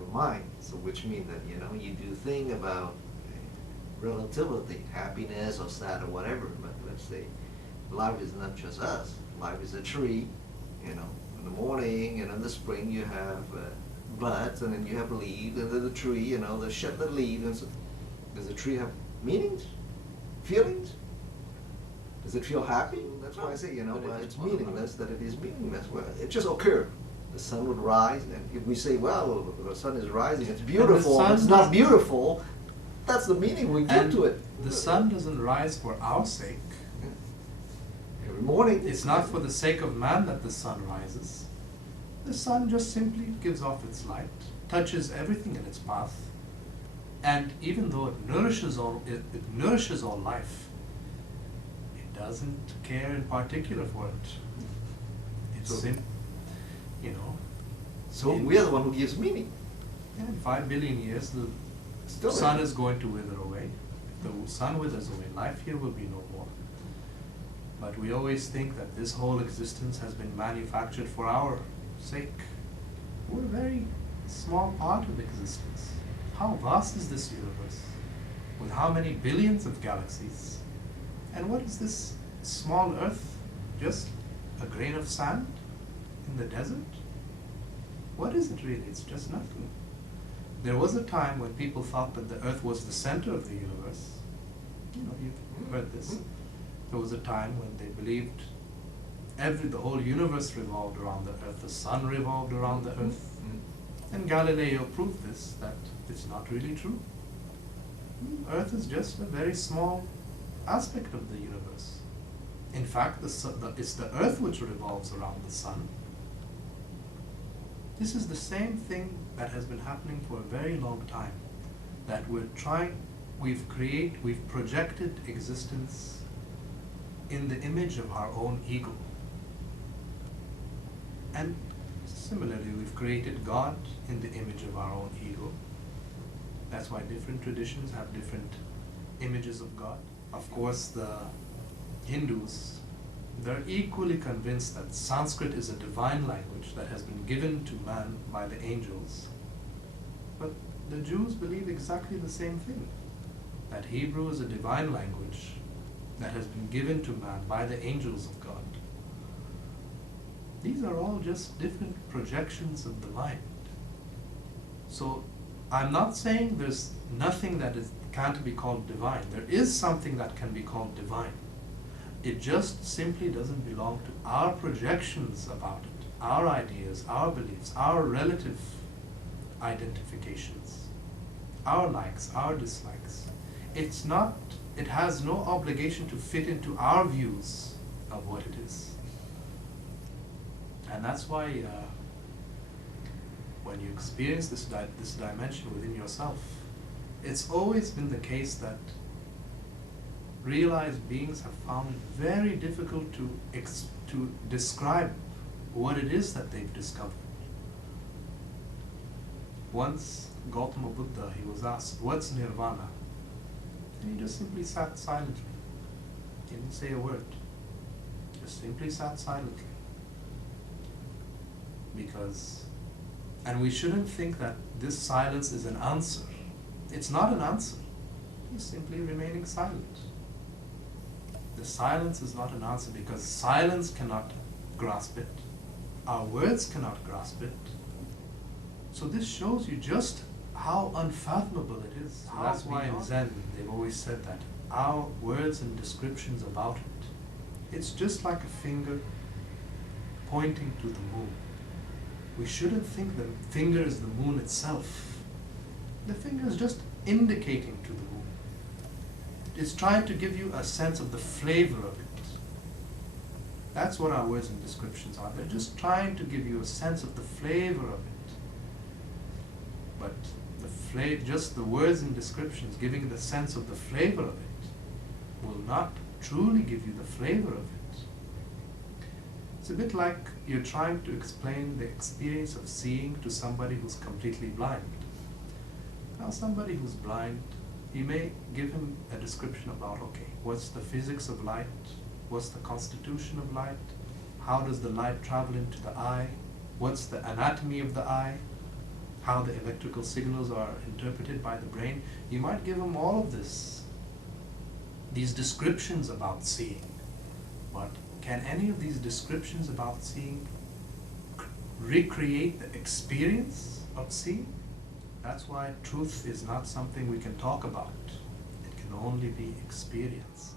have a mind. So which means that, you do think about relativity, happiness or sad or whatever, but let's say life is not just us. Life is a tree, in the morning and in the spring you have buds and then you have leaves and then the tree, they shed the leaves. And so, does the tree have meanings, feelings? Does it feel happy? That's why I say, it's meaningless, that it is meaningless. Well, it just occurred. The sun would rise, and if we say, well, the sun is rising, it's beautiful, it's not beautiful, that's the meaning we give to it. The sun doesn't rise for our sake. Every morning. It's not for the sake of man that the sun rises. The sun just simply gives off its light, touches everything in its path, and even though it nourishes all life, it doesn't care in particular for it. It's So we are the one who gives meaning. In 5 billion years, the sun is going to wither away. If the sun withers away, life here will be no more. But we always think that this whole existence has been manufactured for our sake. We're a very small part of existence. How vast is this universe? With how many billions of galaxies? And what is this small Earth? Just a grain of sand in the desert? What is it really? It's just nothing. There was a time when people thought that the Earth was the center of the universe. You've heard this. There was a time when they believed the whole universe revolved around the Earth, the sun revolved around the Earth. And Galileo proved this, that it's not really true. Earth is just a very small aspect of the universe. In fact, it's the Earth which revolves around the sun. This is the same thing that has been happening for a very long time. That we've projected existence in the image of our own ego. And similarly, we've created God in the image of our own ego. That's why different traditions have different images of God. Of course, the Hindus, they're equally convinced that Sanskrit is a divine language that has been given to man by the angels. But the Jews believe exactly the same thing, that Hebrew is a divine language that has been given to man by the angels of God. These are all just different projections of the mind. So I'm not saying there's nothing that can't be called divine. There is something that can be called divine. It just simply doesn't belong to our projections about it, our ideas, our beliefs, our relative identifications, our likes, our dislikes. It has no obligation to fit into our views of what it is. And that's why when you experience this dimension within yourself, it's always been the case that realized beings have found it very difficult to describe what it is that they've discovered. Once Gautama Buddha, he was asked, "What's Nirvana?" And he just simply sat silently. He didn't say a word. Just simply sat silently. And we shouldn't think that this silence is an answer. It's not an answer. He's simply remaining silent. The silence is not an answer because silence cannot grasp it. Our words cannot grasp it. So this shows you just how unfathomable it is. So that's why in Zen they've always said that our words and descriptions about it, it's just like a finger pointing to the moon. We shouldn't think the finger is the moon itself. The finger is just indicating to the moon. It's trying to give you a sense of the flavor of it. That's what our words and descriptions are. They're just trying to give you a sense of the flavor of it. But just the words and descriptions giving the sense of the flavor of it will not truly give you the flavor of it. It's a bit like you're trying to explain the experience of seeing to somebody who's completely blind. Now somebody who's blind, you may give him a description about, okay, what's the physics of light? What's the constitution of light? How does the light travel into the eye? What's the anatomy of the eye? how the electrical signals are interpreted by the brain. You might give them all of these descriptions about seeing, but can any of these descriptions about seeing recreate the experience of seeing? That's why truth is not something we can talk about. It can only be experienced.